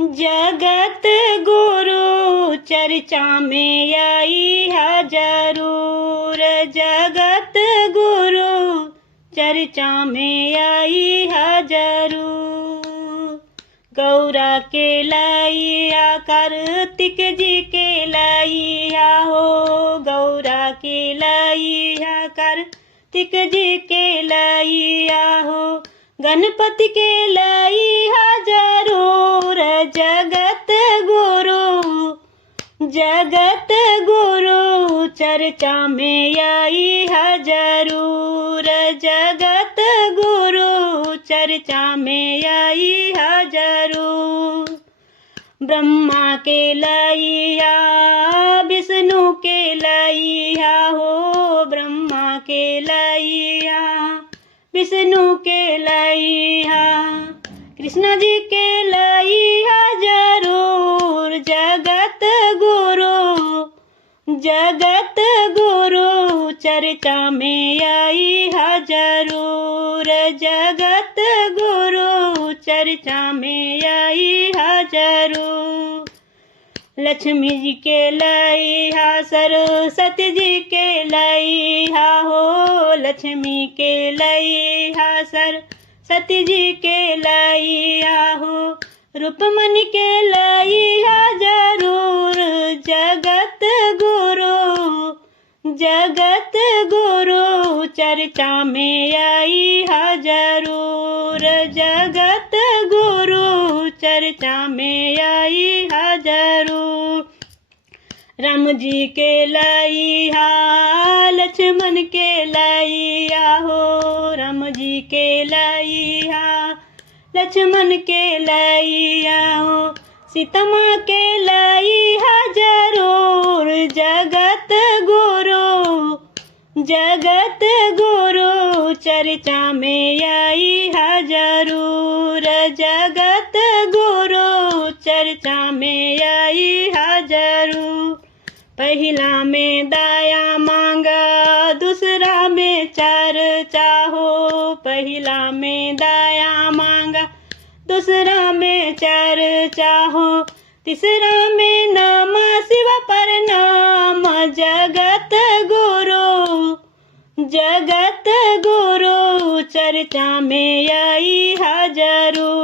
जगत गुरु चर्चा में आई है जरूर। जगत गुरु चर्चा में आई है जरूर। गौरा के लैया कार्तिक जी के लैया हो। गौरा के लैया कार्तिक जी के लैया हो। गणपति के लैया जरूर। जगत गुरु चर्चा में आई है जरूर। जगत गुरु चर्चा में आई है जरूर। ब्रह्मा के लैया विष्णु के लैया हो। ब्रह्मा के लैया विष्णु के लैया कृष्ण जी के लैया जरूर। जगत गुरु चर्चा में आई है जरूर। जगत गुरु चर्चा में आई है जरूर। लक्ष्मी जी के लैया सरस्वती जी के लैया हो। लक्ष्मी के लैया सरस्वती जी के लैया हो। रूपमणि के लैया जरूर। जगत गुरु चर्चा में आई है जरूर। जगत गुरु चर्चा में आई है जरूर। राम जी के लैया लक्ष्मण के लैया हो। राम जी के लैया लक्ष्मण के लैया हो। सीता माँ के लैया जरूर। जगत गुरु चर्चा में आई है जरूर। जगत गुरु चर्चा में आई है जरूर। पहला में दया मांगा दूसरा में चर्चा हो। पहला में दया मांगा दूसरा में चर्चा हो। तीसरा में नमः शिव प्रणाम। जगत गुरु चर्चा में आई है जरूर।